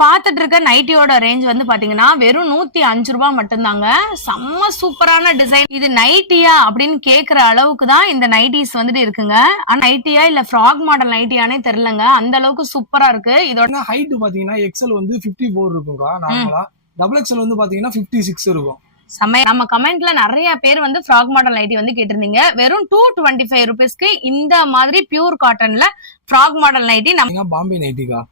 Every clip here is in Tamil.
பாத்துட்டு இருக்க நைட்டியோட ரேஞ்ச் வந்து பாத்தீங்கன்னா வெறும் 105 ரூபாய் மட்டும்தாங்க. செம்ம சூப்பரான டிசைன். இது நைட்டியா அப்படின்னு கேக்குற அளவுக்கு தான் இந்த நைட்டிஸ் வந்துட்டு இருக்குங்க. ஆனா நைட்டியா இல்ல ஃப்ராக் மாடல் நைட்டியானே தெரியலங்க, அந்த அளவுக்கு சூப்பரா இருக்கு. இதோட ஹைட் பாத்தீங்கன்னா எக்ஸ்எல் வந்து 54 இருக்கும்க்கா நார்மலா. டபுள் எக்ஸ்எல் வந்து பாத்தீங்கன்னா 56 இருக்கும். நம்ம கமெண்ட்ல நிறைய பேர் வந்து ஃப்ராக் மாடல் நைட்டி வந்து கேட்டிருந்தீங்க. வெறும் 225 ருபீஸ்க்கு இந்த மாதிரி பியூர் காட்டன்ல ஃப்ராக் மாடல் நைட்டி நம்ம பாம்பே நைட்டிக்கா.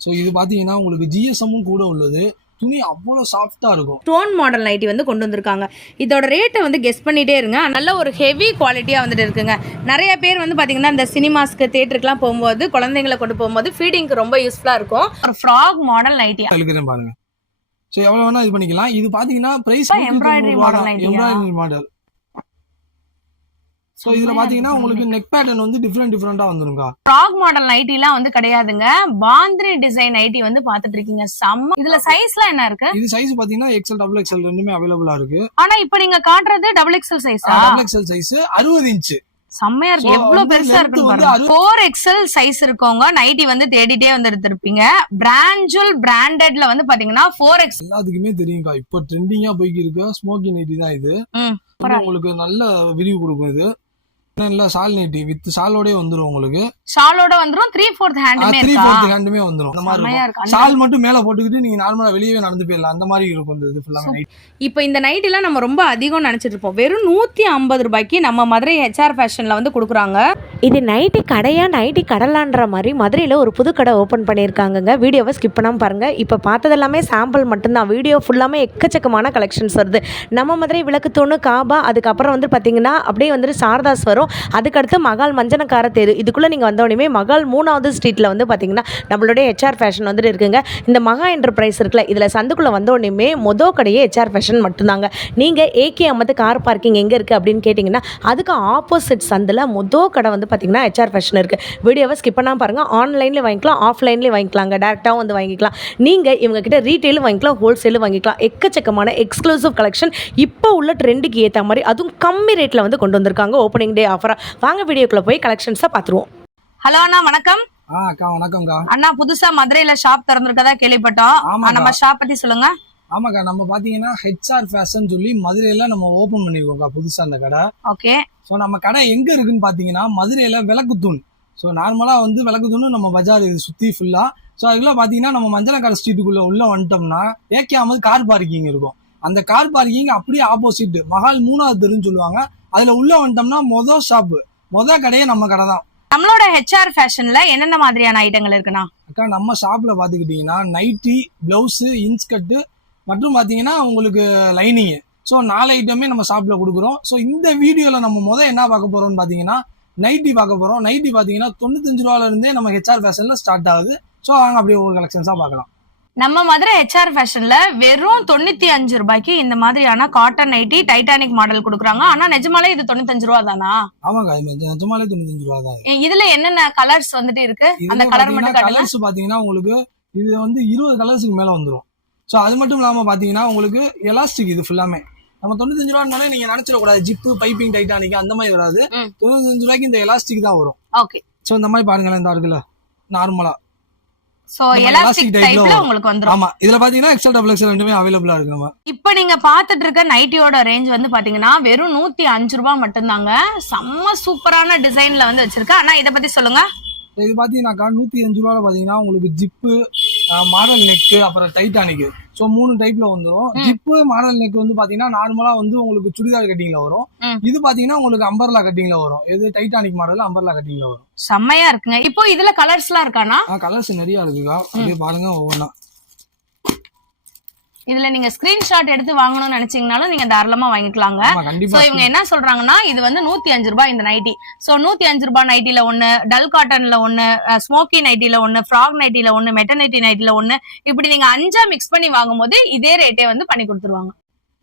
சோ இது பாத்தீங்கன்னா உங்களுக்கு ஜிஎஸ்எம்மும் கூட உள்ளது. துணி அவ்வளவு சாஃப்டா இருக்கும். ஸ்டோன் மாடல் நைட்டி வந்து கொண்டு வந்திருக்காங்க. இதோட ரேட்டை வந்து கெஸ் பண்ணிட்டே இருங்க. நல்ல ஒரு ஹெவி குவாலிட்டியா வந்துட்டு இருக்குங்க. நிறைய பேர் வந்து பாத்தீங்கன்னா இந்த சினிமாஸ்க்கு தியேட்டருக்குலாம் போகும்போது குழந்தைங்களை கொண்டு போகும்போது ஃபீடிங்க்கு ரொம்ப யூஸ்ஃபுல்லா இருக்கும். ஒரு ஃப்ராக் மாடல் நைட்டி எழுக்கிறேன் பாருங்க. சோ எவ்வளவு வேணா இது பண்ணிக்கலாம். இது பாத்தீங்கன்னா price embroidery model nighty. Embroidery model. So இதுல பாத்தீங்கன்னா உங்களுக்கு நெக் பேட்டர்ன் வந்து டிஃபரெண்டா வந்துருங்க. ஃப்ராக் மாடல் நைட்டிலாம் வந்து கிடையாதுங்க. பாந்தினி டிசைன் நைட்டி வந்து பாத்துட்டு இருக்கீங்க. செம்ம. இதுல சைஸ்லாம் என்ன இருக்கு? இது சைஸ் பாத்தீங்கன்னா எக்ஸ்எல் டபுள் எக்ஸ்எல் ரெண்டுமே அவேலபிளா இருக்கு. ஆனா இப்போ நீங்க காட்டுறது டபுள் எக்ஸ்எல் சைஸா? Double XL size 60 inch. செம்மையா இருக்கு. எவ்வளவு பெருசா இருக்கு பாருங்க. 4XL சைஸ் இருக்கவங்க நைட்டி வந்து தேடிட்டே வந்து எடுத்திருப்பீங்க. பிராண்டல் பிராண்டட்ல வந்து பாத்தீங்கன்னா 4X எல்லாத்துக்குமே தெரியும்க்கா. இப்போ ட்ரெண்டிங்கா போய்க்கு இருக்கு ஸ்மோக்கி நைட்டி தான் இது. உங்களுக்கு நல்ல விரிவு கொடுக்கும். இது இல்ல சால் நைட்டி வித் சாலோட வந்துரும். உங்களுக்கு ஷாலோட வந்துரும். 3/4 ஹேண்டுமே இருக்கா? 3/4 ஹேண்டுமே வந்துரும். அந்த மாதிரி இருக்கும். ஷால் மட்டும் மேல போட்டுக்கிட்டு நீங்க நார்மலா வெளியவே நடந்து போயிடலாம். அந்த மாதிரி இருக்கும் இது ஃபுல்லா நைட். இப்போ இந்த நைட் எல்லாம் நம்ம ரொம்ப அதிகம் நினைச்சிட்டு இருப்போம். வெறும் 150 ரூபாய்க்கு நம்ம மதுரை HR ஃபேஷன்ல வந்து கொடுக்குறாங்க. இது நைட்டி கடையா நைட்டி கடலான்ற மாதிரி மதுரையில் ஒரு புது கடை ஓப்பன் பண்ணியிருக்காங்கங்க. வீடியோவை ஸ்கிப் பண்ணாமல் பாருங்கள். இப்போ பார்த்தது எல்லாமே சாம்பிள் மட்டும்தான். வீடியோ ஃபுல்லாமே எக்கச்சக்கமான கலெக்ஷன்ஸ் வருது. நம்ம மதுரை விளக்குத்தூணு காபா, அதுக்கப்புறம் வந்து பார்த்தீங்கன்னா அப்படியே வந்துட்டு சாரதாஸ் வரும். அதுக்கடுத்து மகால் மஞ்சனக்கார தேரு. இதுக்குள்ளே நீங்கள் வந்தோடனே மகால் 3வது ஸ்ட்ரீட்டில் வந்து பார்த்தீங்கன்னா நம்மளுடைய HR ஃபேஷன் வந்துட்டு இருக்குங்க. இந்த மகா என்டர்பிரைஸ் இருக்குல்ல, இதில் சந்துக்குள்ளே வந்தோடனே மொதல் கடையே HR ஃபேஷன் மட்டும்தாங்க. நீங்கள் AK அம்மத்து கார் பார்க்கிங் எங்கே இருக்குது அப்படின்னு கேட்டிங்கன்னா அதுக்கு ஆப்போசிட் சந்தில் மொதல் கடை வந்து பார்த்தீங்கன்னா HR ஃபேஷன் இருக்குது. வீடியோவை ஸ்கிப் பண்ணாமல் பாருங்கள். ஆன்லைன்லேயும் வாங்கிக்கலாம், ஆஃப்லைன்லேயும் வாங்கிக்கலாங்க. டேரெக்டாகவும் வந்து வாங்கிக்கலாம். நீங்கள் இவங்ககிட்ட ரீட்டெயிலும் வாங்கிக்கலாம், ஹோல்சேலும் வாங்கிக்கலாம். எக்கச்சக்கமான எக்ஸ்க்ளூசிவ் கலெக்ஷன் இப்போ உள்ள ட்ரெண்டுக்கு ஏற்ற மாதிரி அதுவும் கம்மி ரேட்டில் வந்து கொண்டு வந்திருக்காங்க. ஓப்பனிங் டே ஆஃபரா. வாங்க வீடியோக்குள்ள போய் கலெக்ஷன்ஸை பார்த்துருவோம். ஹலோ அண்ணா, வணக்கம். அக்கா வணக்கம்க்கா. அண்ணா புதுசா மதுரையில ஷாப் திறந்திருக்கதா கேள்விப்பட்டோம். நம்ம ஷாப் பத்தி சொல்லுங்க. ஆமாக்கா, நம்ம பாத்தீங்கன்னா HR ஃபேஷன் சொல்லி மதுரையில நம்ம ஓபன் பண்ணிருக்கோம்க்கா புதுசா அந்த கடை. ஓகே. ஸோ நம்ம கடை எங்க இருக்குன்னு பாத்தீங்கன்னா மதுரையில விளக்குத்தூண். ஸோ நார்மலா வந்து விளக்குத்தூண் நம்ம பஜார் இது சுத்தி ஃபுல்லா. ஸோ அதுக்குள்ள பாத்தீங்கன்னா நம்ம மஞ்சனக்கார ஸ்ட்ரீட்டுக்குள்ள உள்ள வந்துட்டோம்னா AK அம்மது கார் பார்க்கிங் இருக்கும். அந்த கார் பார்க்கிங் அப்படியே ஆப்போசிட் மகால் 3வது தெருன்னு சொல்லுவாங்க. அதுல உள்ள வந்துட்டோம்னா மொதல் ஷாப்பு மொதல் கடையே நம்ம கடை தான். நம்மளோட HR ஃபேஷன்ல என்னென்ன மாதிரியான ஐட்டங்கள் இருக்குண்ணா? அக்கா நம்ம ஷாப்ல பாத்துக்கிட்டீங்கன்னா நைட்டி, பிளவுஸ், இன்ஸ்கர்ட் மற்றும் பாத்தீங்கன்னா உங்களுக்கு லைனிங். ஸோ 4 ஐட்டமே நம்ம ஷாப்ல கொடுக்குறோம். ஸோ இந்த வீடியோல நம்ம என்ன பார்க்க போறோம்னு பாத்தீங்கன்னா நைட்டி பார்க்க போறோம். நைட்டி பாத்தீங்கன்னா 95 ரூபாயில இருந்தே நம்ம HR ஃபேஷன்ல ஸ்டார்ட் ஆகுது. ஸோ வாங்க அப்படியே ஒரு கலெக்ஷன்ஸா பார்க்கலாம். நம்ம மதுரை HR ஃபேஷன்ல வெறும் 95 ரூபாய்க்கு இந்த மாதிரியான காட்டன் நைட்டி டைட்டானிக் மாடல் கொடுக்குறாங்க. ஆனா நிஜமாலே இது 95 ரூபா தானா? ஆமாங்க, நிஜமாலே 95 ரூபா தான். இதுல என்னென்ன கலர்ஸ் வந்துட்டு இருக்கு? அந்த கலர் மட்டும் காட்டுங்க. கலர்ஸ் பாத்தீங்கன்னா உங்களுக்கு இது வந்து 20 கலர்ஸ்க்கு மேல வந்துரும். ஸோ அது மட்டும் இல்லாம பாத்தீங்கன்னா உங்களுக்கு எலாஸ்டிக். இது ஃபுல்லாமே நம்ம 95 ரூபாய்னாலே நீங்க நினைச்சிடக்கூடாது ஜிப்பு பைப்பிங் டைட்டானிக் அந்த மாதிரி வராது. 95 ரூபாய்க்கு இந்த எலாஸ்டிக் தான் வரும். ஓகே. ஸோ இந்த மாதிரி பாருங்களேன், இந்த இருக்குல்ல நார்மலா. சோ எலாஸ்டிக் டைப்ல உங்களுக்கு வந்துரும். ஆமா, இதுல பாத்தீங்கன்னா எக்ஸ்எல் டபுள் எக்ஸ்எல் ரெண்டுமே அவேலபிளா இருக்கு. நம்ம இப்போ நீங்க பாத்துட்டு இருக்க நைட்டியோட ரேஞ்ச் வந்து பாத்தீங்கன்னா வெறும் 105 ரூபாய் மட்டும்தாங்க. செம்ம சூப்பரான டிசைன்ல வந்து வச்சிருக்கேன். ஆனா இத பத்தி சொல்லுங்க. இது பாத்தீங்கன்னாக்கா 105 ரூபாயில பாத்தீங்கன்னா உங்களுக்கு ஜிப்பு, மாடல் நெக், அப்புறம் டைட்டானிக். ஸோ 3 டைப்ல வந்துடும். ஜிப்பு மாடல் நெக் வந்து பாத்தீங்கன்னா நார்மலா வந்து உங்களுக்கு சுடிதார் கட்டிங்ல வரும். இது பாத்தீங்கன்னா உங்களுக்கு அம்பர்லா கட்டிங்ல வரும். இது டைட்டானிக் மாடல் அம்பர்லா கட்டிங்ல வரும். செம்மையா இருக்குங்க. இப்போ இதுல கலர்ஸ் எல்லாம் இருக்கானா? கலர்ஸ் நிறைய இருக்குக்கா. அப்படியே பாருங்க ஒவ்வொன்னா. இதுல நீங்க ஸ்கிரீன்ஷாட் எடுத்து வாங்கணும்னு நினைச்சீங்கனாலும் நீங்க தாராளமா வாங்கிக்கலாங்க. சோ இவங்க என்ன சொல்றாங்கன்னா இது வந்து 105 ரூபாய் இந்த நைட்டி. சோ 105 ரூபாய் நைட்டில ஒண்ணு, டல் காட்டன்ல ஒண்ணு, ஸ்மோக்கி நைட்டில ஒண்ணு, ஃப்ராக் நைட்டில ஒண்ணு, மெட்டர்னிட்டி நைட்டில ஒண்ணு, இப்படி நீங்க 5 மிக்ஸ் பண்ணி வாங்கும்போது இதே ரேட்டே வந்து பண்ணி கொடுத்துருவாங்க.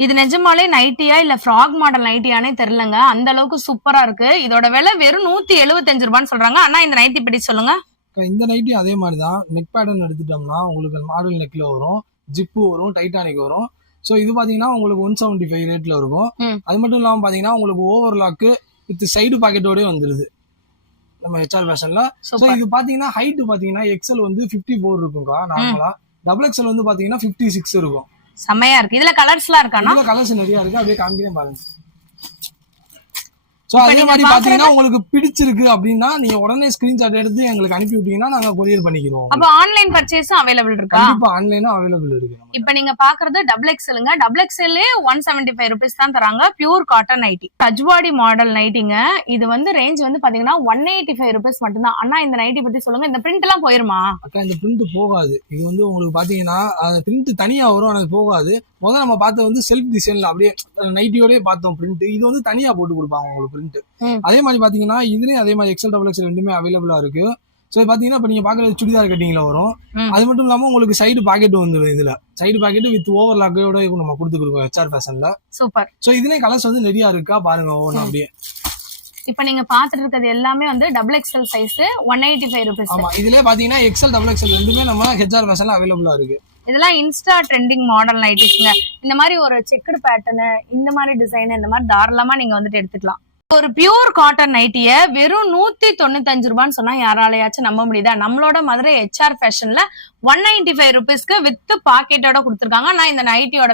இது நிஜமாலே நைட்டியா இல்ல ஃப்ராக் மாடல் நைட்டியானே தெரியலங்க, அந்த அளவுக்கு சூப்பரா இருக்கு. இதோட விலை வெறும் 175 ரூபான்னு சொல்றாங்க. ஆனா இந்த நைட்டி பத்தி சொல்லுங்க. இந்த நைட்டி அதே மாதிரிதான். நெக் பேட்டர்ன் எடுத்துட்டோம்னா உங்களுக்கு மாடல் நெக்ல வரும், ஜிப்பு வரும், டைட்டானிக் வரும். சோ இது பாத்தீங்கன்னா உங்களுக்கு 175 ரேட்ல இருக்கும். அது மட்டும் இல்லாம பாத்தீங்கன்னா உங்களுக்கு ஓவர்லாக் வித் சைடு பாக்கெட்டோட வந்துருது நம்ம HR ஃபேஷன்ல. சோ இது பாத்தீங்கன்னா ஹைட் பாத்தீங்கன்னா எக்ஸ்எல் வந்து 54 இருக்கும்க்கா நார்மலா. டபுள் எக்ஸ்எல் வந்து பாத்தீங்கன்னா 56 இருக்கும். செமையா இருக்கு. இதுல கலர்ஸ்லாம் இருக்கானா? இதுல கலர்ஸ் நிறைய இருக்கு, அப்படியே காமிக்கிறேன் பாருங்க. சோ அதே மாதிரி பாத்தீங்கன்னா உங்களுக்கு பிடிச்சிருக்கு அப்படின்னா நீங்க உடனே ஸ்கிரீன்ஷாட் எடுத்து எங்களுக்கு அனுப்பி விட்டீங்கன்னா நாங்க கொரியர் பண்ணிக்கிறோம். அப்ப ஆன்லைன் பர்ச்சேஸும் அவைலபிள் இருக்கா? கண்டிப்பா ஆன்லைனும் அவைலபிள் இருக்கு. இப்ப நீங்க பாக்குறது டபுள் எக்ஸ்எல்ங்க. டபுள் எக்ஸ்எல் 175 rupees தான் தராங்க. Pure cotton nightie, Rajwadi model நைட்டிங்க. இது வந்து ரேஞ்ச் வந்து பாத்தீங்கன்னா 185 rupees மட்டும்தான். அண்ணா இந்த நைட்டி பத்தி சொல்லுங்க. இந்த பிரிண்ட் எல்லாம் போயிருமா? அக்கா இந்த பிரிண்ட் போகாது. இது வந்து உங்களுக்கு பாத்தீங்கன்னா அந்த பிரிண்ட் தனியா வரும், ஆனா போகாது. முதல்ல நம்ம பார்த்தது வந்து செல்ஃப் டிசைன்ல அப்படியே நைட்டியோடய பார்த்தோம் பிரிண்ட். இது வந்து தனியா போட்டு கொடுப்பாங்க உங்களுக்கு பிரிண்ட். அதே மாதிரி பாத்தீங்கன்னா இதுலயும் அதே மாதிரி எக்ஸ்எல் டபுள் எக்ஸ்எல் ரெண்டுமே அவைலபிளா இருக்கு. சோ பாத்தீங்கன்னா இப்ப நீங்க பாக்குறது சுடிதார் கட்டிங்ல வரும். அது மட்டும் இல்லாம உங்களுக்கு சைடு பாக்கெட் வந்துடும். இதுல சைடு பாக்கெட் வித் ஓவர்லாக்கோட நம்ம கொடுத்துருக்கோம் ஹெச்ஆர் ஃபேஷன்ல. சூப்பர். சோ இதுலயும் கலர்ஸ் வந்து நிறைய இருக்கா பாருங்க ஒவ்வொன்றும் அப்படியே. இப்ப நீங்க பாத்துட்டு இருக்கிறது எல்லாமே வந்து டபுள் எக்ஸ்எல் சைஸ் 185 rupees. ஆமா இதுலயே பாத்தீங்கன்னா எக்ஸ்எல் டபுள் எக்ஸ்எல் ரெண்டுமே நம்ம ஹெச்ஆர் ஃபேஷன்ல அவைலபிளா இருக்கு. இதெல்லாம் இன்ஸ்டா ட்ரெண்டிங் மாடல் நைட்டிஸ்ங்க. இந்த மாதிரி ஒரு செக்குடு பேட்டர்ன், இந்த மாதிரி டிசைன், இந்த மாதிரி தாராளமா நீங்க வந்துட்டு எடுத்துக்கலாம். ஒரு பியூர் காட்டன் நைட்டிய வெறும் 195 ரூபான்னு சொன்னா யாராலையாச்சும் நம்ப முடியுதா? நம்மளோட மதுரை ஹெச்ஆர் ஃபேஷன்ல 195 rupeesக்கு வித் பாக்கெட்டோட கொடுத்துருக்காங்க. நான் இந்த நைட்டியோட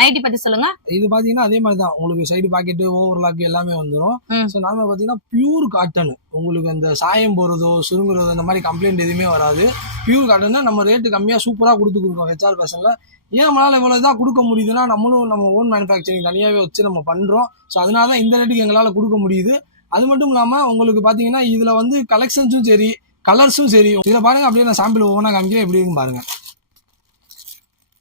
நைட்டி பத்தி சொல்லுங்க. இது பாத்தீங்கன்னா அதே மாதிரி தான் உங்களுக்கு சைடு பாக்கெட் ஓவர்லாக் எல்லாமே வந்துடும். சோ நாம பாத்தீங்கன்னா பியூர் காட்டன், உங்களுக்கு அந்த சாயம் போறதோ சுருங்குறதோ அந்த மாதிரி கம்ப்ளைண்ட் எதுவுமே வராது. பியூர் காட்டன் நம்ம ரேட்டு கம்மியா சூப்பரா கொடுத்துருக்கோம் ஹெச்ஆர் ஃபேஷன்ல. ஏன் நம்மளால இவ்வளவு இதாக கொடுக்க முடியுதுன்னா நம்மளும் நம்ம ஓன் மேனுஃபேக்சரிங் தனியாவே வச்சு நம்ம பண்றோம். ஸோ அதனாலதான் இந்த ரேட்டுக்கு எங்களால கொடுக்க முடியுது. அது மட்டும் இல்லாம உங்களுக்கு பாத்தீங்கன்னா இதுல வந்து கலெக்ஷன்ஸும் சரி கலர்ஸும் சரி. இதை பாருங்க அப்படியே நான் சாம்பிள் ஒவ்வொன்றா காமிக்கிறேன், எப்படி இருக்குன்னு பாருங்க.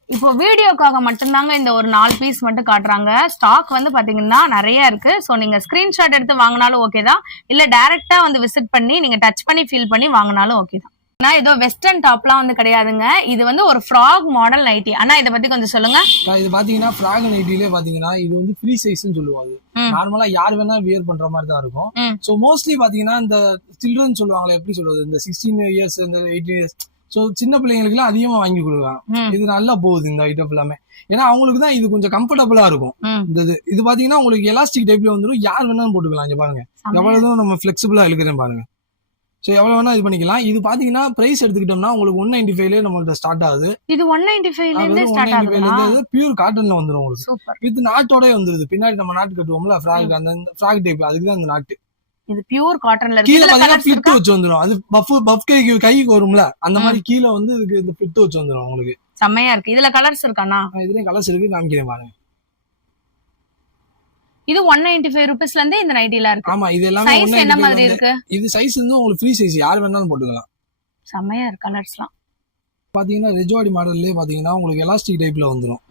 இப்போ வீடியோக்காக மட்டும்தாங்க இந்த ஒரு 4 பீஸ் மட்டும் காட்டுறாங்க. ஸ்டாக் வந்து பாத்தீங்கன்னா நிறைய இருக்கு. ஸோ நீங்க ஸ்கிரீன்ஷாட் எடுத்து வாங்கினாலும் ஓகே தான், இல்ல டைரக்டா வந்து விசிட் பண்ணி நீங்க டச் பண்ணி ஃபீல் பண்ணி வாங்கினாலும் ஓகே தான். ஏதோ வெஸ்டர்ன் டாப்லாம் வந்து கிடையாதுங்க. இது வந்து ஒரு ஃப்ராக் மாடல் நைட்டி. அண்ணா இதை பத்தி கொஞ்சம் சொல்லுங்க. இது பாத்தீங்கன்னா ஃப்ராக் நைட்டிலே பாத்தீங்கன்னா இது வந்து ஃப்ரீ சைஸ்னு சொல்லுவாங்க. நார்மலா யார் வேணா வியர் பண்ற மாதிரி தான் இருக்கும். சோ மோஸ்ட்லி பாத்தீங்கன்னா இந்த சில்ட்ரன் சொல்லுவாங்களே, எப்படி சொல்றது, இந்த 16 years இந்த 18 years, சோ சின்ன பிள்ளைங்களுக்கு எல்லாம் அதிகமா வாங்கி கொடுக்குறாங்க. இது நல்லா போகுது இந்த ஐட்டம் எல்லாமே. ஏன்னா அவங்களுக்கு தான் இது கொஞ்சம் கம்ஃபர்டபுளா இருக்கும். இது பாத்தீங்கன்னா உங்களுக்கு எலாஸ்டிக் டைப்ல வந்துடும், யார் வேணாலும் போட்டுக்கலாம். இங்க பாருங்க எவ்வளவு நம்ம பிளெக்சிபிளா இருக்கிறேன் பாருங்க. சோ எவ்வளவு வேணா இது பண்ணிக்கலாம். இது பாத்தீங்கன்னா பிரைஸ் எடுத்துக்கிட்டோம்னா உங்களுக்கு 195 நம்மள்ட்ட ஸ்டார்ட் ஆகுது. இது 195 ஸ்டார்ட் ஆகுது. பியூர் காட்டன்ல வந்துரும் உங்களுக்கு. இது நாட்டோட வந்துருது. பின்னாடி நம்ம நாட்டு கட்டுவோம்ல ஃப்ராக், அந்த ஃப்ராக் டைப், அதுக்கு தான் இந்த நாட்டு. இது பியூர் காட்டன்ல இருக்கு. கீழ பாத்தீங்கன்னா ஃபிட் வச்சு வந்துரும். அது பஃப் கைக்கு வரும்ல, அந்த மாதிரி கீழ வந்து இதுக்கு இந்த ஃபிட் வச்சு வந்துரும் உங்களுக்கு. செமையா இருக்கு. இதுல கலர்ஸ் இருக்கானா? இதுலயும் கலர்ஸ் இருக்கு, காமிக்கிறேன் பாருங்க. இது 195 rupeesல இருந்தே இந்த நைட்டில இருக்கு. ஆமா இது எல்லாமே சைஸ் என்ன மாதிரி இருக்கு? இது சைஸ் வந்து உங்களுக்கு ஃப்ரீ சைஸ், யார் வேணாலும் போட்டுக்கலாம். செமையா இருக்கு கலர்ஸ்லாம். பாத்தீங்கன்னா ரெஜ்வாடி மாடல்லே பாத்தீங்கன்னா உங்களுக்கு எலாஸ்டிக் டைப்ல வந்துரும்.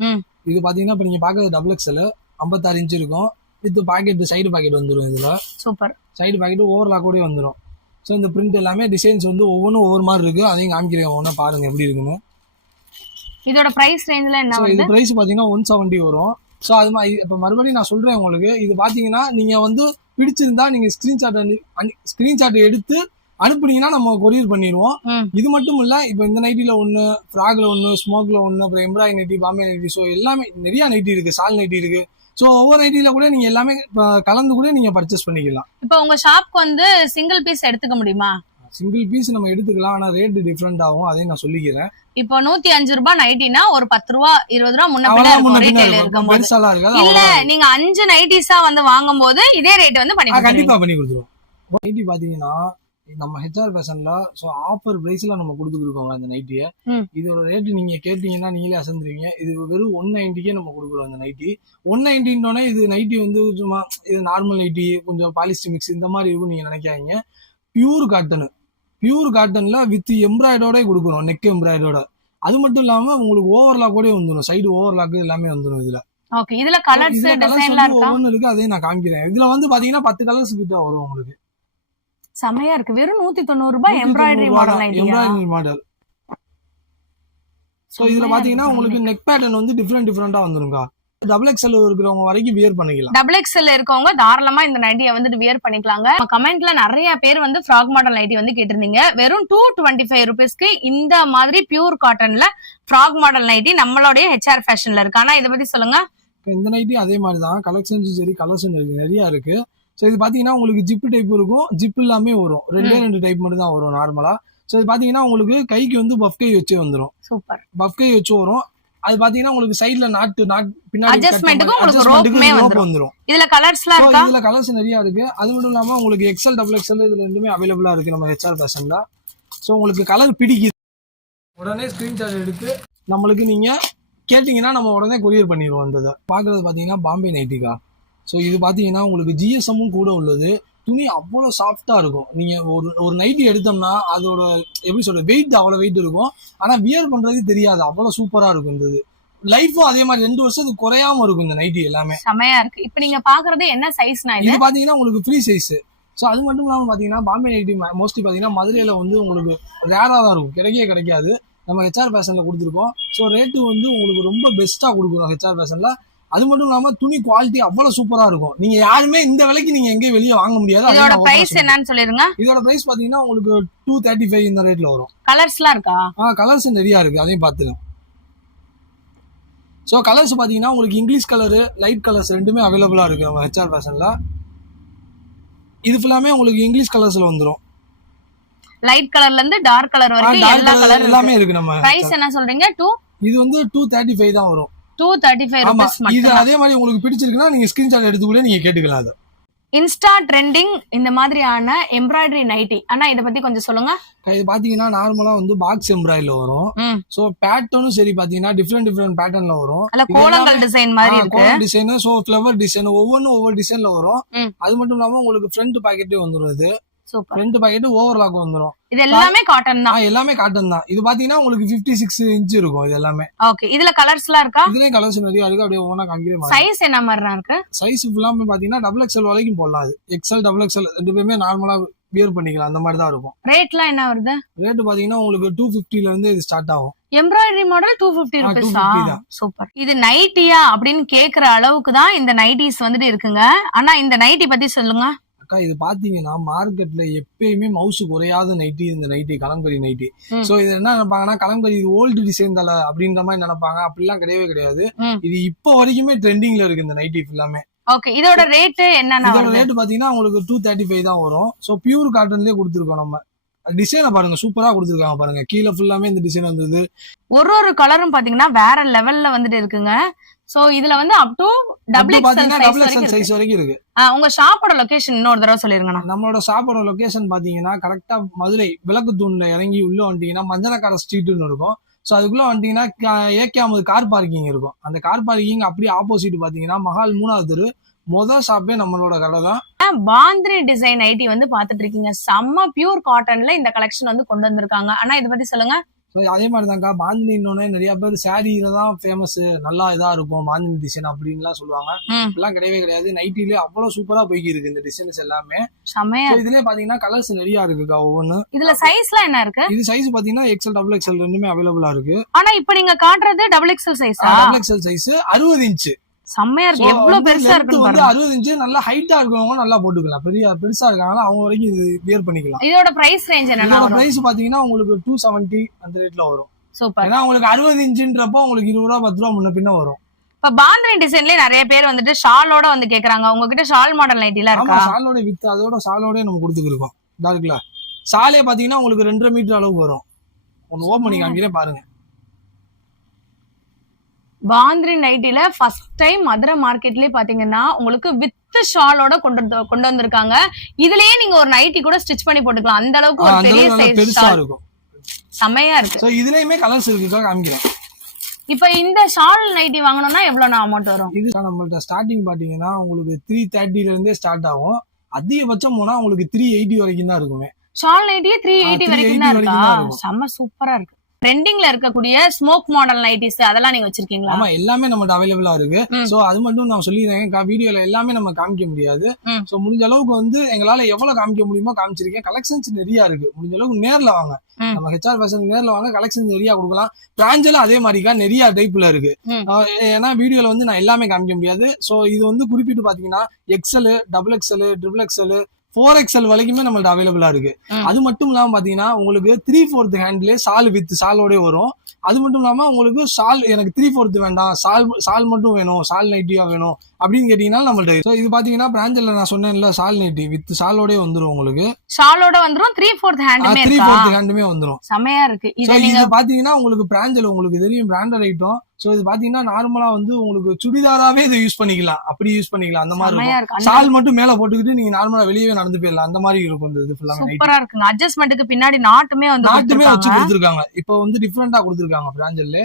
இது பாத்தீங்கன்னா இப்ப நீங்க பாக்குறது டபுள் எக்ஸ்எல் 56 inch இருக்கும். வித் பாக்கெட், சைடு பாக்கெட் வந்துரும். இதுல சூப்பர் சைடு பாக்கெட் ஓவர்லாக் கூட வந்துரும். சோ இந்த பிரிண்ட் எல்லாமே டிசைன்ஸ் வந்து ஒவ்வொன்றும் ஒவ்வொரு மாதிரி இருக்கு. அதையும் காமிக்கிறேன் ஒவ்வொன்றா பாருங்க எப்படி இருக்குன்னு. இதோட பிரைஸ் ரேஞ்ச்ல என்ன வருது? இது பிரைஸ் பாத்தீங்கன்னா 170 வரும். சோ அது மாதிரி இப்ப மறுபடியும் நான் சொல்றேன் உங்களுக்கு. இது பாத்தீங்கன்னா நீங்க வந்து பிடிச்சிருந்தா நீங்க ஸ்கிரீன்ஷாட் எடுத்து அனுப்புனீங்கன்னா நம்ம கொரியர் பண்ணிடுவோம். இது மட்டும் இல்ல, இப்ப இந்த நைட்டில ஒண்ணு, ஃப்ராக்ல ஒண்ணு, ஸ்மோக்ல ஒண்ணு, அப்புறம் embroidery nighty, Bombay nighty, so எல்லாமே நிறைய நைட்டி இருக்கு, சால் நைட்டி இருக்கு. சோ ஒவ்வொரு நைட்டில கூட நீங்க எல்லாமே கலந்து கூட நீங்க பர்ச்சேஸ் பண்ணிக்கலாம். இப்ப உங்க ஷாப்க்கு வந்து சிங்கிள் பீஸ் எடுத்துக்க முடியுமா? சிங்கிள் பீஸ் நம்ம எடுத்துக்கலாம், ஆனா ரேட் டிஃபரெண்ட் ஆகும். அதையும் நான் சொல்லிக்கிறேன். இப்போ 105 ரூபாய் நைட்டினா ஒரு 10 ரூபா 20 ரூபா முன்ன பின்ன இருக்கும். இல்ல நீங்க 5 நைட்டிஸா வந்து வாங்கும் போது இதே ரேட் வந்து கண்டிப்பா பண்ணி கொடுத்துருவோம். நைட்டி பாத்தீங்கன்னா நம்ம ஹெச்ஆர் ஃபேஷன்ல சோ ஆஃபர் பிரைஸ்ல நம்ம கொடுத்துருக்கோங்க அந்த நைட்டியை. இதோட ரேட் நீங்க கேட்டீங்கன்னா நீங்களே அசந்துருவீங்க. இது வெறும் 190 நம்ம கொடுக்குறோம் அந்த நைட்டி. 190 இது நைட்டி வந்து சும்மா இது நார்மல் நைட்டி, கொஞ்சம் பாலிஸ்டர் மிக்ஸ் இந்த மாதிரி இருக்கும் நீங்க நினைக்காதீங்க. பியூர் காட்டன், பியூர் காட்டன்ல வித் எம்ப்ராய்டரோட கொடுக்குறோம், நெக் எம்ப்ராய்டரோட. அது மட்டும் இல்லாம உங்களுக்கு ஓவர்லாக் கூட வந்துடும், சைடு ஓவர்லாக் எல்லாமே வந்துடும் இதுல. ஓகே, இதுல கலர்ஸ் டிசைன்லாம் இருக்கா? ஒவ்வொன்னு இருக்கு, அதையும் நான் காமிக்கிறேன். இதுல வந்து பாத்தீங்கன்னா 10 கலர்ஸ் கிட்ட வரும் உங்களுக்கு. செமையா இருக்கு. வெறும் 190 ரூபாய் embroidery model nighty. Embroidery model. So இதுல பாத்தீங்கன்னா உங்களுக்கு நெக் பேட்டர்ன் வந்து டிஃபரெண்டா வந்துருங்க. டபுள் எக்ஸ்எல் இருக்கிறவங்க வரைக்கும் வியர் பண்ணிக்கலாம். டபுள் எக்ஸ்எல் இருக்கவங்க தாராளமா இந்த நைட்டியை வந்துட்டு வியர் பண்ணிக்கலாங்க. கமெண்ட்ல நிறைய பேர் வந்து ஃப்ராக் மாடல் நைட்டி வந்து கேட்டிருந்தீங்க. வெறும் 225 rupeesக்கு இந்த மாதிரி பியூர் காட்டன்ல ஃப்ராக் மாடல் நைட்டி நம்மளுடைய ஹெச்ஆர் ஃபேஷன்ல இருக்கு. ஆனா இதை பத்தி சொல்லுங்க. இந்த நைட்டி அதே மாதிரிதான், கலெக்ஷன்ஸும் சரி கலர்ஸும் நிறைய இருக்கு. ஸோ இது பாத்தீங்கன்னா உங்களுக்கு ஜிப்பு டைப் இருக்கும், ஜிப் இல்லாமே வரும். 2 டைப் மட்டும் தான் வரும் நார்மலா. ஸோ இது பாத்தீங்கன்னா உங்களுக்கு கைக்கு வந்து பஃப் கை வச்சு வந்துடும். சூப்பர். பஃப் கை வச்சு வரும். அது பாத்தீங்கன்னா உங்களுக்கு சைடுல நாட்டு பின்னாடி அட்ஜஸ்ட்மென்ட்க்கு உங்களுக்கு ரோப் வந்துரும். இதுல கலர்ஸ்லாம் இருக்கா? இதுல கலர்ஸ் நிறைய இருக்கு. அது மட்டும் இல்லாம உங்களுக்கு XL XXL இது ரெண்டுமே அவைலபிளா இருக்கு நம்ம HR ஃபேஷன்ல. ஸோ உங்களுக்கு கலர் பிடிக்குது உடனே ஸ்கிரீன்ஷாட் எடுத்து நம்மளுக்கு நீங்க கேட்டீங்கன்னா நம்ம உடனே கொரியர் பண்ணிடுவோம். இந்த பாக்குறது பாத்தீங்கன்னா பாம்பே நைட்டிக்கா. ஸோ இது பாத்தீங்கன்னா உங்களுக்கு GSM-ம் கூட உள்ளது. துணி அவ்வளோ சாஃப்டா இருக்கும். நீங்க ஒரு நைட்டி எடுத்தோம்னா அதோட எப்படி சொல்ற வெயிட் அவ்வளோ வெயிட் இருக்கும். ஆனா வியர் பண்றது தெரியாது, அவ்வளோ சூப்பரா இருக்கும். இந்த லைஃபும் அதே மாதிரி 2 வருஷத்துக்கு குறையாம இருக்கும் இந்த நைட்டி எல்லாமே. செமையா இருக்கு. இப்போ நீங்க பாக்குறது என்ன சைஸ்னா இது பாத்தீங்கன்னா உங்களுக்கு ஃப்ரீ சைஸ். ஸோ அது மட்டும் இல்லாம பாத்தீங்கன்னா பாம்பே நைட்டி மோஸ்ட்லி பாத்தீங்கன்னா மதுரையில வந்து உங்களுக்கு ரேரா தான் இருக்கும், கிடைக்காது. நம்ம HR ஃபேஷன்ல கொடுத்துருக்கோம். ஸோ ரேட்டு வந்து உங்களுக்கு ரொம்ப பெஸ்டா கொடுக்குறோம் HR ஃபேஷன்ல. அது மட்டும் இல்லாம துணி குவாலிட்டி அவ்வளவு சூப்பரா இருக்கும். நீங்க யாருமே இந்த விலைக்கு நீங்க எங்கேயும் வெளியே வாங்க முடியாது. இதோட பிரைஸ் என்னன்னு சொல்லிருங்க. இதோட பிரைஸ் பாத்தீங்கன்னா உங்களுக்கு 235 இந்த ரேட்ல வரும். கலர்ஸ்லாம் இருக்கா? கலர்ஸ் நிறைய இருக்கு, அதையும் பாத்துங்க. ஸோ கலர்ஸ் பாத்தீங்கன்னா உங்களுக்கு இங்கிலீஷ் கலரு லைட் கலர்ஸ் ரெண்டுமே அவைலபிளா இருக்கு நம்ம HR ஃபேஷன்ல. இது ஃபுல்லாமே உங்களுக்கு இங்கிலீஷ் கலர்ஸ்ல வந்துரும். லைட் கலர்ல இருந்து டார்க் கலர் வரைக்கும் எல்லா கலர் எல்லாமே இருக்கு. நம்ம பிரைஸ் என்ன சொல்றீங்க? இது வந்து 235 தான் வரும். 235 ரூபீஸ் மட்டும். இது அதே மாதிரி உங்களுக்கு பிடிச்சிருக்குன்னா நீங்க ஸ்கிரீன்ஷாட் எடுத்து கூட நீங்க கேட்டுக்கலாம். அது இன்ஸ்டா ட்ரெண்டிங் இந்த மாதிரியான எம்ப்ராய்டரி நைட்டி. ஆனா இத பத்தி கொஞ்சம் சொல்லுங்க. இது பாத்தீங்கன்னா நார்மலா வந்து பாக்ஸ் எம்ப்ராய்டரில வரும். சோ பேட்டர்னும் சரி பாத்தீங்கன்னா டிஃபரெண்ட் பேட்டர்ன்ல வரும். கோலங்கள் டிசைன் மாதிரி இருக்கு. கோலங்கள் டிசைன், சோ ஃப்ளவர் டிசைன் ஒவ்வொரு டிசைன்ல வரும். அது மட்டும் இல்லாம உங்களுக்கு ஃப்ரண்ட் பாக்கெட்டே வந்துரும். இது சூப்பர். ஃப்ரண்ட் பாக்கெட் ஓவர்லாக் வந்துரும். இது எல்லாமே காட்டன் தான். எல்லாமே காட்டன் தான். இது பாத்தீங்கன்னா உங்களுக்கு 56 இன்ச் இருக்கும். இது எல்லாமே ஓகே. இதுல கலர்ஸ்லாம் இருக்கா? இதுலயே கலர்ஸ் நிறைய இருக்கு. அப்படியே ஒவ்வொண்ணா காமிக்கிறேன். சைஸ் என்ன மாதிரி இருக்கு? சைஸ் ஃபுல்லாமே பாத்தீங்கன்னா XXL வரைக்கும் போடலாம். அது XL XXL ரெண்டுமே நார்மலா வியர் பண்ணிக்கலாம். அந்த மாதிரி தான் இருக்கும். ரேட்லாம் என்ன வருது? ரேட் பாத்தீங்கன்னா உங்களுக்கு 250 ல இருந்து இது ஸ்டார்ட் ஆகும். Embroidery model 250 ரூபீஸா? சூப்பர். இது நைட்டியா அப்படின்னு கேக்குற அளவுக்கு தான் இந்த நைட்டிஸ் வந்துட்டு இருக்குங்க. ஆனா இந்த நைட்டி பத்தி சொல்லுங்க. இது பாத்தீங்கன்னா மார்க்கெட்ல எப்பயுமே மவுசு குறையாத நைட்டி இந்த நைட்டி, கலம்கரி நைட்டி. சோ இது என்ன நினைப்பாங்கன்னா கலம்கரி இது ஓல்டு டிசைன் தல அப்படின்ற மாதிரி நினைப்பாங்க. அப்படிலாம் கிடையாது. இது இப்போ வரைக்குமே ட்ரெண்டிங்ல இருக்கு இந்த நைட்டி ஃபுல்லாமே. ஓகே. இதோட ரேட் என்னன்னா? இதோட ரேட் பாத்தீங்கன்னா உங்களுக்கு 235 தான் வரும். சோ பியூர் காட்டன்லயே கொடுத்துருக்கோம். நம்ம டிசைனை பாருங்க, சூப்பரா கொடுத்துருக்காங்க பாருங்க. கீழே ஃபுல்லாமே இந்த டிசைன் வந்தது. ஒரு கலரும் பாத்தீங்கன்னா வேற லெவல்ல வந்துட்டு இருக்குங்க. சோ இதுல வந்து அப் டு XXL சைஸ் வரைக்கும் இருக்கு. உங்க ஷாப்போட லொகேஷன் இன்னொரு தடவை சொல்லிருங்க. நம்மளோட ஷாப்போட லொகேஷன் பாத்தீங்கன்னா கரெக்டா மதுரை விளக்குத்தூண்ல இறங்கி உள்ள வந்துட்டீங்கன்னா மஞ்சனக்கார ஸ்ட்ரீட்னு இருக்கும். சோ அதுக்குள்ள வந்துட்டீங்கன்னா AK கார் பார்க்கிங் இருக்கும். அந்த கார் பார்க்கிங் அப்படியே ஆப்போசிட் பாத்தீங்கன்னா மஹால் 3வது தெரு முதல் ஷாப்பே நம்மளோட கடை தான். பாந்திரி டிசைன் ஐடி வந்து பாத்துட்டு இருக்கீங்க. செம்ம பியூர் காட்டன்ல இந்த கலெக்ஷன் வந்து கொண்டு வந்திருக்காங்க. ஆனா இத பத்தி சொல்லுங்க. அதே மாதிரிதான்க்கா பாந்தினின்னு நிறைய பேர் சாரீல தான் ஃபேமஸ், நல்லா இதா இருக்கும் பாந்தினி டிசைன் அப்படின்லாம் சொல்லுவாங்க. எல்லாம் கிடையாது. நைட்டிலே அவ்வளவு சூப்பரா போய்க்கு இருக்கு இந்த டிசைன்ஸ் எல்லாமே. இதுலயே பாத்தீங்கன்னா கலர்ஸ் நிறைய இருக்குக்கா ஒவ்வொன்னு. இதுல சைஸ்லாம் என்ன இருக்கு? இது சைஸ் பாத்தீங்கன்னா XL XXL ரெண்டுமே அவைலபிளா இருக்கு. ஆனா இப்ப நீங்க காட்டுறது XXL சைஸா? XXL size 60 inch. செம்மையா இருக்கு. எவ்வளவு பெருசா இருக்கு பாருங்க. 60 இன்ச் நல்லா ஹைட்டா இருக்கவங்க நல்லா போட்டுக்கலாம். பெருசா இருக்காங்களா அவங்க வரைக்கும் இது வியர் பண்ணிக்கலாம். இதோட பிரைஸ் ரேஞ்ச் என்னன்னா? இதோட பிரைஸ் பாத்தீங்கன்னா உங்களுக்கு 270 அந்த ரேட்ல வரும். சூப்பர். ஏன்னா உங்களுக்கு 60 இன்ச்ன்றப்போ உங்களுக்கு 20 ரூபா 10 ரூபா முன்ன பின்ன வரும். இப்ப பாந்தினி டிசைன்லயே நிறைய பேர் வந்துட்டு ஷாலோட வந்து கேக்குறாங்க. உங்ககிட்ட ஷால் மாடல் நைட்டிலாம் இருக்கா? ஷாலோட வித் அதோட ஷாலோட நம்ம கொடுத்துருக்கோம். இதா இருக்குல்ல, ஷாலே பாத்தீங்கன்னா உங்களுக்கு 2.5 மீட்டர் அளவுக்கு வரும். ஒன்னு ஓபன் பண்ணி காமிக்கிறேன் பாருங்க. பாந்திரி நைட்டில ஃபர்ஸ்ட் டைம் மதுரை மார்க்கெட்லயே பாத்தீங்கன்னா உங்களுக்கு வித் ஷாலோட கொண்டு வந்திருக்காங்க. இதுலயே நீங்க ஒரு நைட்டி கூட ஸ்டிச் பண்ணி போட்டுக்கலாம். அந்த அளவுக்கு ஒரு பெரிய சைஸ் பெருசா இருக்கும். செமையா இருக்கு. சோ இதுலயுமே கலர்ஸ் இருக்கு, காமிக்கிறேன். இப்ப இந்த ஷால் நைட்டி வாங்கணும்னா எவ்வளவு அமௌண்ட் வரும்? இது நம்மள்ட்ட ஸ்டார்டிங் பாத்தீங்கன்னா உங்களுக்கு 330 ல இருந்தே ஸ்டார்ட் ஆகும். அதிகபட்சம் போனா உங்களுக்கு 380 வரைக்கும் தான் இருக்குமே. ஷால் நைட்டியே 380 வரைக்கும் தான் இருக்கா? செம்ம சூப்பரா இருக்கு. ட்ரெண்டிங்ல இருக்கக்கூடிய ஸ்மோக் மாடல் நைட்டிஸ் அதெல்லாம் நீங்க வச்சிருக்கீங்களா? ஆமா, எல்லாமே நம்மகிட்ட அவைலபிளா இருக்கு. சோ அது மட்டும் நான் சொல்லிடுறேன், வீடியோல எல்லாமே நம்ம காமிக்க முடியாது. சோ முடிஞ்ச அளவுக்கு வந்து எங்களால எவ்வளவு காமிக்க முடியுமோ காமிச்சிருக்கேன். கலெக்ஷன்ஸ் நிறைய இருக்கு. முடிஞ்ச அளவுக்கு நேர்ல வாங்க. நம்ம HR ஃபேஷன் நேர்ல வாங்க, கலெக்ஷன் நிறைய கொடுக்கலாம். பிராஞ்சில அதே மாதிரிக்கா நிறைய டைப்ல இருக்கு. ஏன்னா வீடியோல வந்து நான் எல்லாமே காமிக்க முடியாது. சோ இது வந்து குறிப்பிட்டு பாத்தீங்கன்னா XL, XXL, XXL, 4XL வரைக்குமே நம்மள்ட்ட அவைலபிளா இருக்கு. அது மட்டும் இல்லாம பாத்தீங்கன்னா உங்களுக்கு 3/4 ஹேண்ட்லயே ஷால் வித் ஷாலோட வரும். அது மட்டும் இல்லாம உங்களுக்கு ஷால் எனக்கு 3/4 வேண்டாம், ஷால் மட்டும் வேணும், ஷால் நைட்டியா வேணும் அப்படின்னு கேட்டீங்கன்னா நம்மள்ட்ட. ஸோ இது பாத்தீங்கன்னா பிராஞ்சில் நான் சொன்னேன்ல ஷால் நைட்டி வித் ஷாலோட வந்துரும். உங்களுக்கு ஷாலோட வந்துரும், 3/4 ஹேண்டுமே 3/4 ஹேண்டுமே வந்துரும். செமையா இருக்கு. இது பாத்தீங்கன்னா உங்களுக்கு பிராஞ்சில் உங்களுக்கு தெரியும் பிராண்டட் ஐட்டம். ஸோ இது பாத்தீங்கன்னா நார்மலா வந்து உங்களுக்கு சுடிதாராவே இதை யூஸ் பண்ணிக்கலாம், அப்படி யூஸ் பண்ணிக்கலாம். அந்த மாதிரி இருக்கும். ஷால் மட்டும் மேல போட்டுக்கிட்டு நீங்க நார்மலா வெளியே நடந்து போயிடலாம், அந்த மாதிரி இருக்கும். இது ஃபுல்லாமே சூப்பரா இருக்குங்க. அட்ஜஸ்ட்மென்ட்க்கு பின்னாடி நாட்டுமே வச்சு கொடுத்துருக்காங்க. இப்போ வந்து டிஃபரெண்டா கொடுத்துருக்காங்க பிராஞ்சில்.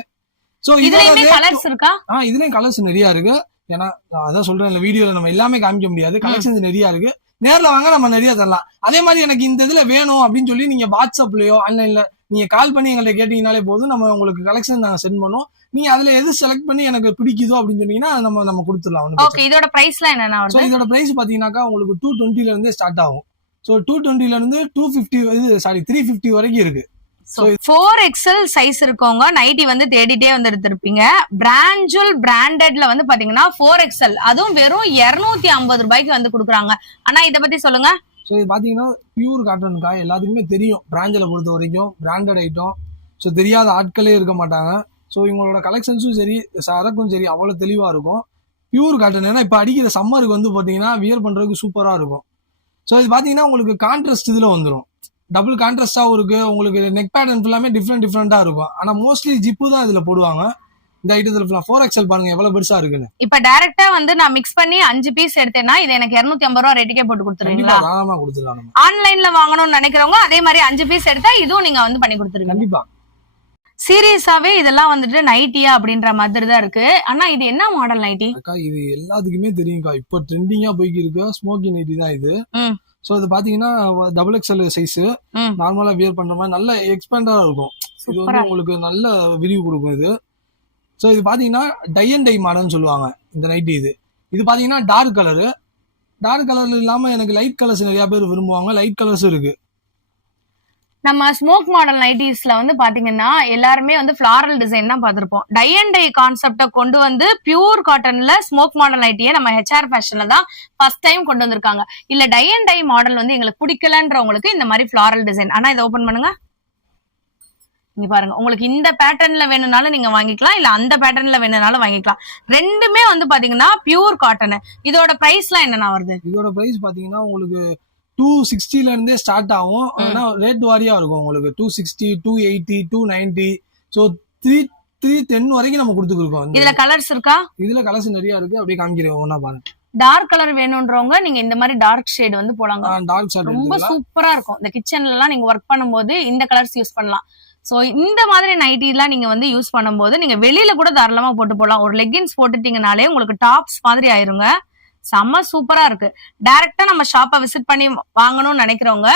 ஸோ இதுலயுமே கலர்ஸ் இருக்கா? இதுலயும் கலர்ஸ் நிறைய இருக்கு. ஏன்னா அதான் சொல்றேன், இந்த வீடியோல நம்ம எல்லாமே காமிக்க முடியாது, கலெக்ஷன்ஸ் நிறைய இருக்கு. நேர்ல வாங்க நம்ம நிறைய தரலாம். அதே மாதிரி எனக்கு இந்த இதுல வேணும் அப்படின்னு சொல்லி நீங்க வாட்ஸ்அப்லயோ ஆன்லைன்ல நீங்க கால் பண்ணி எங்கள்கிட்ட கேட்டீங்கனாலே போதும், நம்ம உங்களுக்கு கலெக்ஷன் நாங்க சென்ட் பண்ணுவோம். நீங்க அதுல எது செலக்ட் பண்ணி எனக்கு பிடிக்குதோ அப்படின்னு சொன்னீங்கன்னா நம்ம கொடுத்துடலாம். ஓகே, இதோட பிரைஸ்லாம் என்னன்னா வருது? இதோட பிரைஸ் பாத்தீங்கன்னாக்கா உங்களுக்கு 220 இருந்தே ஸ்டார்ட் ஆகும். ஸோ 220 இருந்து 350 வரைக்கும் இருக்கு. 4XL சைஸ் இருக்கவங்க நைட்டி வந்து தேடிட்டே வந்து எடுத்திருப்பீங்க. பிராண்டட்ல வந்து பாத்தீங்கன்னா 4XL அதுவும் வெறும் 250 ரூபாய்க்கு வந்து கொடுக்குறாங்க. ஆனா இத பத்தி சொல்லுங்க. ஸோ இது பாத்தீங்கன்னா பியூர் காட்டனுக்கா எல்லாத்துக்குமே தெரியும். பிராஞ்சில் பொறுத்த வரைக்கும் பிராண்டட் ஐட்டம். ஸோ தெரியாத ஆட்களே இருக்க மாட்டாங்க. ஸோ இவங்களோட கலெக்ஷன்ஸும் சரி சரக்கும் சரி அவ்வளோ தெளிவாக இருக்கும். Pure cotton. ஏன்னா இப்போ அடிக்கிற சம்மருக்கு வந்து பார்த்தீங்கன்னா வியர் பண்ணுறதுக்கு சூப்பராக இருக்கும். ஸோ இது பார்த்தீங்கன்னா உங்களுக்கு கான்ட்ராஸ்ட் இதில் வந்துடும். டபுள் கான்ட்ராஸ்டாகவும் இருக்கு. உங்களுக்கு நெக் பேட்டர்ன் ஃபுல்லாமே டிஃப்ரெண்டாக இருக்கும். ஆனால் மோஸ்ட்லி ஜிப்பு தான் இதில் போடுவாங்க. இந்த ஐட்டத்துல 4XL பாருங்க எவ்வளவு பெருசா இருக்குன்னு. இப்ப டைரக்டா வந்து நான் மிக்ஸ் பண்ணி 5 பீஸ் எடுத்தேன்னா இது எனக்கு 250 ரூபாய் ரேட்டுக்கே போட்டு கொடுத்துருவீங்களா? தாராளமா கொடுத்துடலாம். ஆன்லைன்ல வாங்கணும்னு நினைக்கிறவங்க அதே மாதிரி 5 பீஸ் எடுத்தா இதுவும் நீங்க வந்து பண்ணி கொடுத்துருவீங்க. கண்டிப்பா. சீரியஸாவே இதெல்லாம் வந்துட்டு நைட்டியா அப்படின்ற மாதிரி தான் இருக்கு. ஆனா இது என்ன மாடல் நைட்டி? இது எல்லாத்துக்குமே தெரியும்க்கா. இப்போ ட்ரெண்டிங்கா போய்க்கு இருக்கு ஸ்மோக்கி நைட்டி தான் இது. சோ இது பாத்தீங்கன்னா XXL சைஸ் நார்மலா வியர் பண்ற மாதிரி நல்ல எக்ஸ்பேண்டா இருக்கும். இது வந்து உங்களுக்கு நல்ல விரிவு கொடுக்கும் இது. சோ இது பாத்தீங்கன்னா டை அண்ட் டை மாடல்னு சொல்லுவாங்க இந்த நைட்டி. இது பாத்தீங்கன்னா டார்க் கலர் இல்லாம எனக்கு லைட் கலர்ஸ் நிறைய பேர் விரும்புவாங்க. லைட் கலர்ஸ் இருக்கு. நம்ம ஸ்மோக் மாடல் நைட்டிஸ்ல வந்து பாத்தீங்கன்னா எல்லாருமே வந்து ஃபிளாரல் டிசைன் தான் பார்த்திருப்போம். டை அண்ட் டை கான்செப்ட கொண்டு வந்து பியூர் காட்டன்ல ஸ்மோக் மாடல் நைட்டியை நம்ம HR ஃபேஷன்ல தான் ஃபர்ஸ்ட் டைம் கொண்டு வந்திருக்காங்க. இல்ல டை அண்ட் டை மாடல் வந்து எங்களுக்கு பிடிக்கலன்றவங்களுக்கு இந்த மாதிரி ஃபிளாரல் டிசைன். ஆனா இதை ஓபன் பண்ணுங்க. இங்க பாருங்க, உங்களுக்கு இந்த பேட்டர்ன்ல வேணும்னாலும் நீங்க வாங்கிக்கலாம், இல்ல அந்த பேட்டர்ன்ல வேணும்னாலும் வாங்கிக்கலாம். ரெண்டுமே வந்து பாத்தீங்கன்னா பியூர் காட்டன். இதோட பிரைஸ்லாம் என்னன்னா வருது? இதோட பிரைஸ் பாத்தீங்கன்னா உங்களுக்கு 260 இருந்தே ஸ்டார்ட் ஆகும். ஆனா ரேட் வாரியா இருக்கும். உங்களுக்கு 260, 280, 290, சோ 310 வரைக்கும் நம்ம கொடுத்துருக்கோம். இதுல கலர்ஸ் இருக்கா? இதுல கலர்ஸ் நிறைய இருக்கு. அப்படியே காமிக்கிறேன் ஒண்ணா பாருங்க. டார்க் கலர் வேணும்ன்றவங்க நீங்க இந்த மாதிரி டார்க் ஷேட் வந்து போலாங்க. டார்க் ஷேட் ரொம்ப சூப்பரா இருக்கும். இந்த கிச்சன்ல எல்லாம் நீங்க ஒர்க் பண்ணும்போது இந்த கலர்ஸ் யூஸ் பண்ணலாம். சோ இந்த மாதிரி நைட்டி எல்லாம் நீங்க வந்து யூஸ் பண்ணும்போது நீங்க வெளியில கூட தாராளமா போட்டு போலாம். ஒரு லெகின்ஸ் போட்டுட்டீங்கனாலே உங்களுக்கு டாப்ஸ் மாதிரி ஆயிருங்க. செம்ம சூப்பரா இருக்கு. டைரக்டா நம்ம ஷாப்பை விசிட் பண்ணி வாங்கணும்னு நினைக்கிறவங்க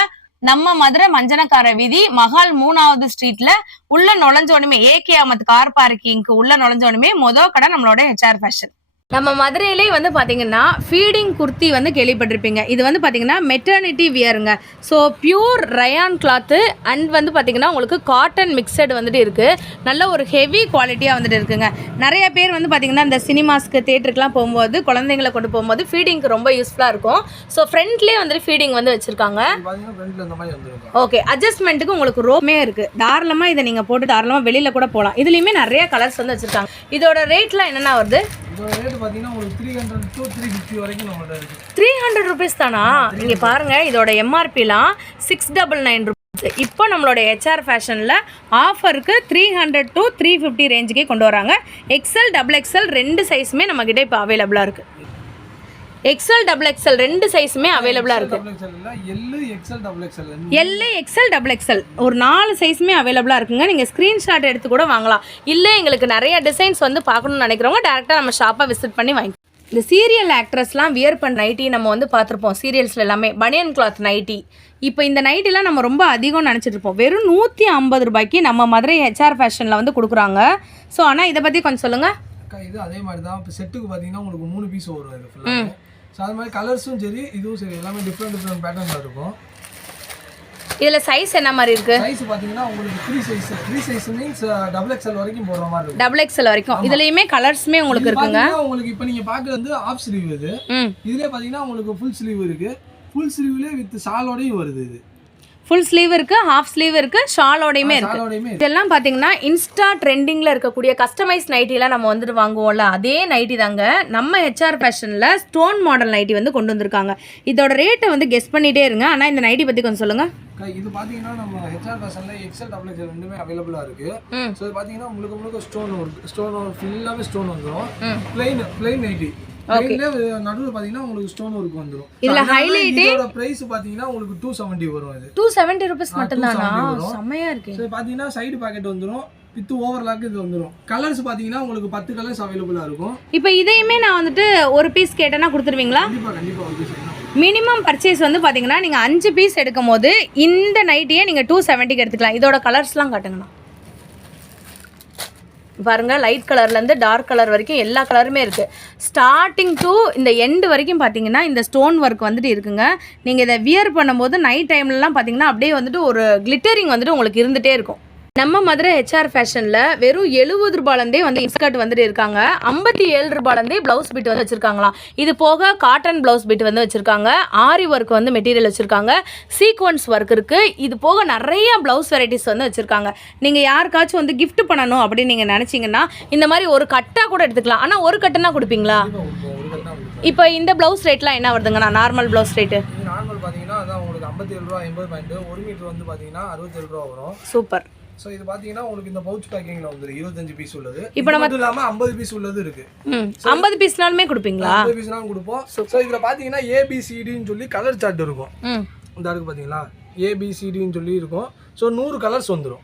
நம்ம மதுரை மஞ்சனக்கார வீதி மகால் 3வது ஸ்ட்ரீட்ல உள்ள நுழைஞ்சோனுமே AK அமத் கார் பார்க்கிங்க்கு உள்ள நுழைஞ்சோனுமே மொதல் கடை நம்மளோட HR ஃபேஷன். நம்ம மதுரையிலே வந்து பார்த்தீங்கன்னா ஃபீடிங் குர்த்தி வந்து கேள்விப்பட்டிருப்பீங்க. இது வந்து பார்த்தீங்கன்னா மெட்டர்னிட்டி வியருங்க. So pure rayon cloth and வந்து பார்த்தீங்கன்னா உங்களுக்கு காட்டன் மிக்சட் வந்துட்டு இருக்குது. நல்ல ஒரு ஹெவி குவாலிட்டியாக வந்துட்டு இருக்குங்க. நிறைய பேர் வந்து பார்த்தீங்கன்னா இந்த சினிமாஸ்க்கு தேட்டருக்குலாம் போகும்போது குழந்தைங்களை கொண்டு போகும்போது ஃபீடிங்க்கு ரொம்ப யூஸ்ஃபுல்லாக இருக்கும். ஸோ ஃப்ரண்ட்லேயே வந்துட்டு ஃபீடிங் வந்து வச்சுருக்காங்க. ஓகே, அட்ஜஸ்ட்மெண்ட்டுக்கு உங்களுக்கு ரோமே இருக்குது. தாராளமாக இதை நீங்கள் போட்டு தாராளமாக வெளியில் கூட போகலாம். இதுலேயுமே நிறைய கலர்ஸ் வந்து வச்சுருக்காங்க. இதோட ரேட்லாம் என்னென்ன வருது? 300 rupees தானா? நீங்க பாருங்க, இதோட MRPலாம் 699 rupees. இப்போ நம்மளோட HR ஃபேஷன்ல ஆஃபருக்கு 300 to 350 ரேஞ்சுக்கே கொண்டு வராங்க. XL, XXL ரெண்டு சைஸுமே நம்ம கிட்ட இப்போ அவைலபிளா இருக்கு. XL, XXL ரெண்டு சைஸுமே அவைலபிளா இருக்கு. L, XL, XXL ஒரு 4 சைஸுமே அவைலபிளா இருக்குங்க. நீங்க ஸ்கிரீன்ஷாட் எடுத்து கூட வாங்கலாம். இல்ல எங்களுக்கு நிறைய டிசைன்ஸ் வந்து பார்க்கணும்னு நினைக்கிறவங்க டைரக்டா நம்ம ஷாப்பை விசிட் பண்ணி வாங்கி. இந்த சீரியல் ஆக்ட்ரஸ்லாம் வியர் பண்ண நைட்டி நம்ம வந்து பார்த்துருப்போம். சீரியல்ஸ்ல எல்லாமே பனியன் கிளாத் நைட்டி. இப்போ இந்த நைட்டிலாம் நம்ம ரொம்ப அதிகம் நினச்சிட்டு இருப்போம். வெறும் 150 ரூபாய்க்கு நம்ம மதுரை HR ஃபேஷனில் வந்து கொடுக்குறாங்க. ஸோ ஆனால் இதை பற்றி கொஞ்சம் சொல்லுங்கள். இது அதே மாதிரி தான். இப்போ செட்டுக்கு பார்த்தீங்கன்னா உங்களுக்கு 3 பீஸ் வரும். இது ஃபுல்லாக ஸோ அது மாதிரி கலர்ஸும் சரி இதுவும் சரி எல்லாமே டிஃப்ரெண்ட் பேட்டர்னில் இருக்கும். இதில் சைஸ் என்ன மாதிரி இருக்கு? சைஸ் பார்த்தீங்கன்னா உங்களுக்கு 3 சைஸ் மீன்ஸ் XXL வரைக்கும் போடுற மாதிரி இருக்கும். XXL வரைக்கும். இதுலயுமே கலர்ஸ்மே உங்களுக்கு இருக்குங்க. உங்களுக்கு இப்போ நீங்க பார்க்குறது வந்து ஆஃப் ஸ்லீவ். இதுலேயே பார்த்தீங்கன்னா உங்களுக்கு ஃபுல் ஸ்லீவ் இருக்கு. ஃபுல் ஸ்லீவ்லேயே வித் ஷாலோடையும் வருது. இது ஃபுல் ஸ்லீவ் இருக்கு, ஹாஃப் ஸ்லீவ் இருக்கு, ஷாலோடையுமே இருக்கு. இதெல்லாம் பாத்தீங்கன்னா இன்ஸ்டா ட்ரெண்டிங்ல இருக்கக்கூடிய கஸ்டமைஸ் நைட்டிலாம் நம்ம வந்துட்டு வாங்குவோம்ல, அதே நைட்டி தாங்க நம்ம ஹெச்ஆர் ஃபேஷன்ல ஸ்டோன் மாடல் நைட்டி வந்து கொண்டு வந்திருக்காங்க. இதோட ரேட்டை வந்து கெஸ் பண்ணிட்டே இருங்க. ஆனா இந்த நைட்டி பத்தி கொஞ்சம் சொல்லுங்க. இது பாத்தீங்கன்னா நம்ம ஹெச்ஆர் ஃபேஷன்ல எக்ஸல் டபுள் எக்ஸல் ரெண்டுமே அவைலபிளா இருக்கு. சோ இது பாத்தீங்கன்னா முழுக்க ஸ்டோன் ஃபுல்லாவே ஸ்டோன் வந்துரும். Plain nighty. நடுவுல பாத்தீங்கன்னா உங்களுக்கு ஸ்டோன் ஒர்க் வந்துரும். இதுல ஹைலைட் இதோட பிரைஸ் பாத்தீங்கன்னா உங்களுக்கு 270 வரும். இது 270 ரூபீஸ் மட்டும் தானா? செமையா இருக்கு. சோ பாத்தீங்கன்னா சைடு பாக்கெட் வந்துரும், வித் ஓவர்லாக் இது வந்துரும். கலர்ஸ் பாத்தீங்கன்னா உங்களுக்கு 10 கலர்ஸ் அவைலபிளா இருக்கும். இப்போ இதையுமே நான் வந்துட்டு ஒரு பீஸ் கேட்டேன்னா கொடுத்துருவீங்களா? கண்டிப்பா ஒரு பீஸ். மினிமம் பர்ச்சேஸ் வந்து பாத்தீங்கன்னா நீங்க 5 பீஸ் எடுக்கும் போது இந்த நைட்டியை நீங்க 270க்கு எடுத்துக்கலாம். இதோட கலர்ஸ்லாம் காட்டுங்கண்ணா. பாருங்க, லைட் கலர்லேருந்து டார்க் கலர் வரைக்கும் எல்லா கலருமே இருக்குது. ஸ்டார்டிங் டு இந்த எண்டு வரைக்கும் பார்த்தீங்கன்னா இந்த ஸ்டோன் ஒர்க் வந்துட்டு இருக்குங்க. நீங்கள் இதை வியர் பண்ணும்போது நைட் டைம்லலாம் பார்த்தீங்கன்னா அப்படியே வந்துட்டு ஒரு கிளிட்டரிங் வந்துட்டு உங்களுக்கு இருந்துகிட்டே இருக்கும். நம்ம மதுரை ஹெச்ஆர் ஃபேஷனில் வெறும் 70 ரூபாயிலேருந்தே வந்து இன்ஸ்கர்ட் வந்துட்டு இருக்காங்க. 57 ரூபாயிலேருந்தே ப்ளவுஸ் பிட் வந்து வச்சுருக்காங்களாம். இது போக காட்டன் ப்ளவுஸ் பிட் வந்து வச்சுருக்காங்க. ஆரி ஒர்க் வந்து மெட்டீரியல் வச்சுருக்காங்க. சீக்வன்ஸ் ஒர்க் இருக்குது. இது போக நிறைய ப்ளவுஸ் வெரைட்டிஸ் வந்து வச்சுருக்காங்க. நீங்கள் யாருக்காச்சும் வந்து கிஃப்ட் பண்ணணும் அப்படின்னு நீங்கள் நினச்சிங்கன்னா இந்த மாதிரி ஒரு கட்டாக கூட எடுத்துக்கலாம். ஆனால் ஒரு கட்டுனா கொடுப்பீங்களா? இப்போ இந்த ப்ளவுஸ் ரேட்லாம் என்ன வருதுங்கண்ணா? நார்மல் ப்ளவுஸ் ரேட்டு நார்மல் பார்த்தீங்கன்னா அதான் உங்களுக்கு 57 ரூபா 80 பாயிண்ட். 1 மீட்டர் வந்து பார்த்தீங்கன்னா 67 ரூபா வரும். சூப்பர். சோ இது பாத்தீங்கன்னா உங்களுக்கு இந்த பவுச் பேக்கிங்ல வந்துரும் 25 பீஸ் உள்ளது. இப்போ நம்ம இல்லாம 50 பீஸ் உள்ளது இருக்கு. 50 பீஸ்னாலுமே கொடுப்பீங்களா? 50 பீஸ்னாலும் கொடுப்போம். சோ இதுல பாத்தீங்கன்னா ABCD ன்னு சொல்லி கலர் சார்ட் இருக்கும். இந்த இருக்கு பாத்தீங்களா, ABCD ன்னு சொல்லி இருக்கும். சோ 100 கலர்ஸ் வந்துரும்.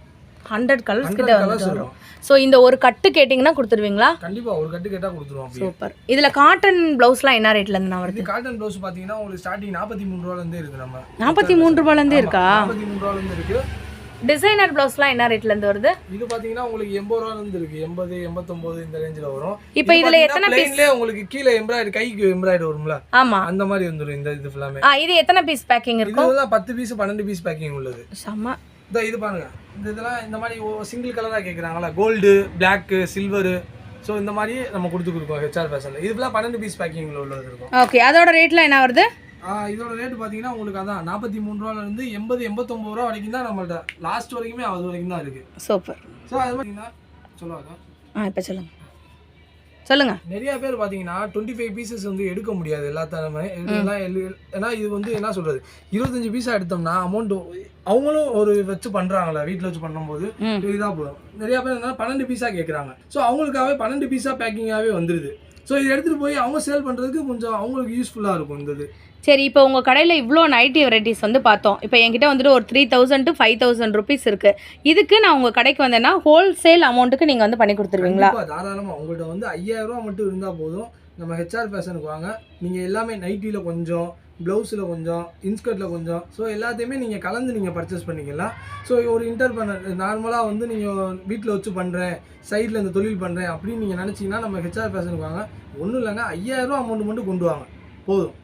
100 கலர்ஸ் கிட்ட வந்துரும். சோ இந்த ஒரு கட்டு கேட்டிங்கனா கொடுத்துருவீங்களா? கண்டிப்பா ஒரு கட்டு கேட்டா கொடுத்துருவோம். சூப்பர். இதுல காட்டன் ப்ளவுஸ்லாம் என்ன ரேட்ல இருந்து வருது? இது காட்டன் ப்ளவுஸ் பாத்தீங்கன்னா உங்களுக்கு ஸ்டார்டிங் 43 ரூபாயில இருந்தே இருக்கு. நம்ம 43 ரூபாயில இருந்தே இருக்கா? 43 ரூபாயில இருந்து இருக்கு. டிசைனர் ப்ளவுஸ்லாம் என்ன ரேட்ல இருந்து வருது? இது பாத்தீங்கன்னா உங்களுக்கு 80 ரூபாயில இருந்து இருக்கு. 80 89 இந்த ரேஞ்சில வரும். இப்போ இதுல எத்தனை பீஸ்? ப்ளைன்ல உங்களுக்கு கீழ எம்ப்ராய்டரி கைக்கு எம்ப்ராய்டரி வரும்ல, ஆமா, அந்த மாதிரி வந்துரும். இந்த இது ஃபுல்லாமே இது எத்தனை பீஸ் பேக்கிங் இருக்கும்? இதுல 10 பீஸ் 12 பீஸ் பேக்கிங் உள்ளது. செம. இது பாருங்க, இதெல்லாம் இந்த மாதிரி சிங்கிள் கலரா கேக்குறாங்கல, கோல்டு, Black, சில்வர். சோ இந்த மாதிரி நம்ம கொடுத்துருக்கோம் ஹெச்ஆர் ஃபேஷன்ல. இதுல 12 பீஸ் பேக்கிங்ல உள்ளது இருக்கும். ஓகே, அதோட ரேட்ல என்ன வருது? இதோட ரேட் பாத்தீங்கன்னா உங்களுக்கு அதான் 43 ரூபாயில இருந்து 80 89 ரூபா வரைக்கும் தான் நம்மள்ட்ட. லாஸ்ட் வரைக்குமே அது வரைக்கும் தான் இருக்கு. சூப்பர். சோ அது பாத்தீங்கன்னா சொல்லுவாங்க. இப்ப சொல்லுங்க. நிறைய பேர் பாத்தீங்கன்னா 25 பீசஸ் வந்து எடுக்க முடியாது எல்லாத்தாலுமே. ஏன்னா இது வந்து என்ன சொல்றது, 25 பீஸா எடுத்தோம்னா அமௌண்ட் அவங்களும் ஒரு வச்சு பண்றாங்களா, வீட்டுல வச்சு பண்ணும்போது இதா போதும். நிறைய பேர் என்ன 12 பீஸா கேக்குறாங்க. ஸோ அவங்களுக்காகவே 12 பீஸா பேக்கிங்காகவே வந்துருது. ஸோ இதை எடுத்துட்டு போய் அவங்க சேல் பண்றதுக்கு கொஞ்சம் அவங்களுக்கு யூஸ்ஃபுல்லா இருக்கும் இந்த இது. சரி, இப்போ உங்கள் கடையில் இவ்வளோ நைட்டி வெரைட்டிஸ் வந்து பார்த்தோம். இப்போ என்கிட்ட வந்துட்டு ஒரு 3000 to 5000 ருபீஸ் இருக்குது. இதுக்கு நான் உங்கள் கடைக்கு வந்தேன்னா ஹோல்சேல் அமௌண்ட்டுக்கு நீங்கள் வந்து பண்ணி கொடுத்துருவீங்களா? தாராளமாக. உங்கள்கிட்ட வந்து 5000 ரூபா மட்டும் இருந்தால் போதும். நம்ம ஹெச்ஆர் ஃபேஷனுக்கு வாங்க. நீங்கள் எல்லாமே நைட்டியில் கொஞ்சம், ப்ளவுஸில் கொஞ்சம், இன்ஸ்கர்ட்டில் கொஞ்சம், ஸோ எல்லாத்தையுமே நீங்கள் கலந்து நீங்கள் பர்ச்சேஸ் பண்ணிக்கலாம். ஸோ ஒரு நார்மலாக வந்து நீங்கள் வீட்டில் வச்சு பண்ணுறேன், சைடில் இந்த தொழில் பண்ணுறேன் அப்படின்னு நீங்கள் நினச்சிங்கன்னா நம்ம ஹெச்ஆர் ஃபேஷனுக்கு வாங்க. ஒன்றும் இல்லைங்க, 5000 ரூபா அமௌண்ட் மட்டும் கொண்டு வாங்க போதும்.